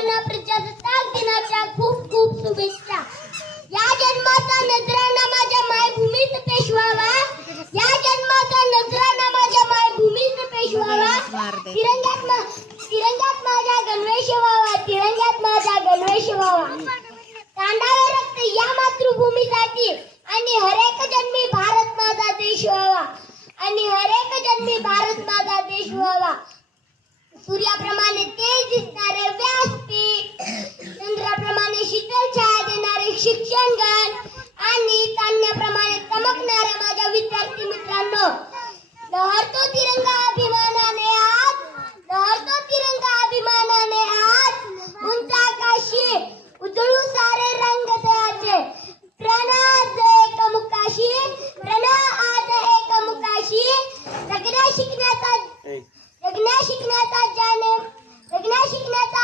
सर्वांना प्रजासत्ताक दिनाच्या खूप खूप शुभेच्छा। या जन्माचा नजराणा माझ्या मायभूमीत पेशवावा, या जन्माचा नजराणा माझ्या मायभूमीत पेशवावा, तिरंग्यात माझ्या गणवेश व्हावा, तिरंग्यात माझ्या गणवेश व्हावा। कांडावे रक्त या मातृभूमीसाठी आणि हरेक जन्मी भारत माझा देश व्हावा, आणि हरेक जन्मी भारत माझा देश व्हावा। सूर्याप्रमाणे तेज दिसणारे व्यासपीठ, चंद्राप्रमाणे शीतल छाया देणारे शिक्षणगण आणि तान्याप्रमाणे चमकणाऱ्या माझ्या विद्यार्थी मित्रांनो, लहरतो तिरंगा अभिमानाने आज, लहरतो तिरंगा अभिमानाने आज, उंच आकाशी उजळू सारे रंग तयाचे, प्रण आज एकमुखाशी, प्रण आज एकमुखाशी, जगण्या शिकण्याचा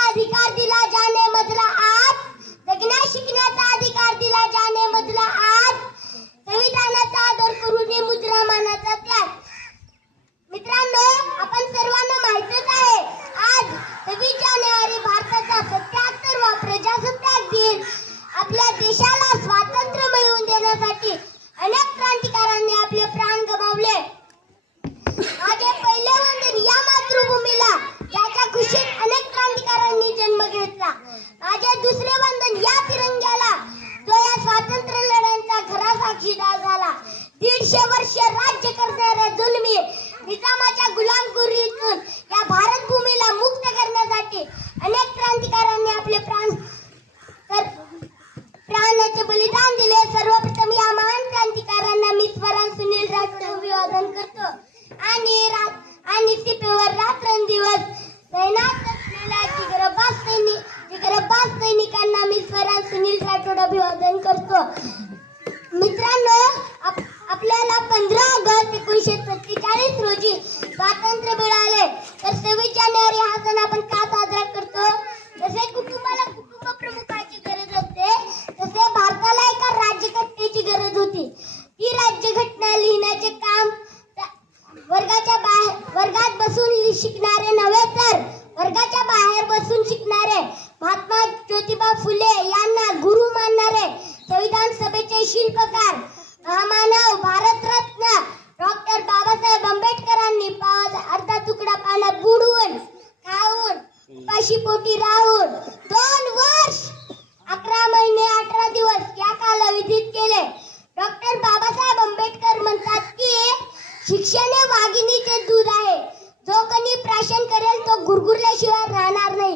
अधिकार दिला जाने मजला आज, जगण्या शिकण्याचा अधिकार दिला जाने मजला आज, संविधानाचा आदर करून मुद्रा मानाचा त्याग। मित्रांनो, आपण सर्वांना माहितच आहे आज 26 जानेवारी भारताचा 77वा प्रजासत्ताक दिन। आपल्या देशाला स्वातंत्र्य मिळवून देण्यासाठी अनेक क्रांतिकारकांनी आपले प्राण गमावले। माझे पहिले वंदन या मातृभूमीला, ज्याच्या कुशीत अनेक क्रांतिकारकांनी जन्म घेतला। माझे दुसरे वंदन या तिरंग्याला, जो या स्वातंत्र्य लढ्यांचा खरा साक्षीदार झाला। 150 वर्ष राज्य करणाऱ्या जुलमी निजामाच्या गुलामगिरीतून या भारत भूमीला मुक्त करण्यासाठी अनेक क्रांतिकारकांनी आपले प्राणाचे बलिदान दिले। सर्वप्रथम या महान क्रांतिकारकांना मी स्वरान सुनील राष्ट्र अभिवादन करतो आणि सीमेवर रात्रंदिवस तैनात असलेल्या जिगरबाज सैनिकांना मी स्वरान सुनील राठोड अभिवादन करतो। मित्रांनो, आपल्याला 15 ऑगस्ट 1947 रोजी स्वातंत्र्य मिळाले, तर 26 जानेवारी हा सण आपण का साजरा करतो? जसे कुटुंबाला कुटुंब प्रमुखाची गरज असते, तसे भारताला एका राज्यघटनेची गरज होती। ही राज्यघटना लिहिण्याचे काम वर्गात बसून शिकणारे नव्हे, तर वर्गाच्या बाहेर बसून शिकणारे महात्मा ज्योतिबा फुले यांना गुरु मानणारे संविधान सभेचे शिल्पकार महामानव भारतरत्न डॉक्टर बाबासाहेब आंबेडकरांनी अर्धा तुकडा पाण्यात बुडवून खाऊन उपाशीपोटी राहून 2 वर्ष 11 महिने 18 दिवस या कालावधीत केले। डॉक्टर बाबासाहेब आंबेडकर म्हणतात की शिक्षण हे वाघिणीचे दूध आहे, जो कोणी प्राशन करेल तो गुरगुरल्याशिवाय राहणार नाही।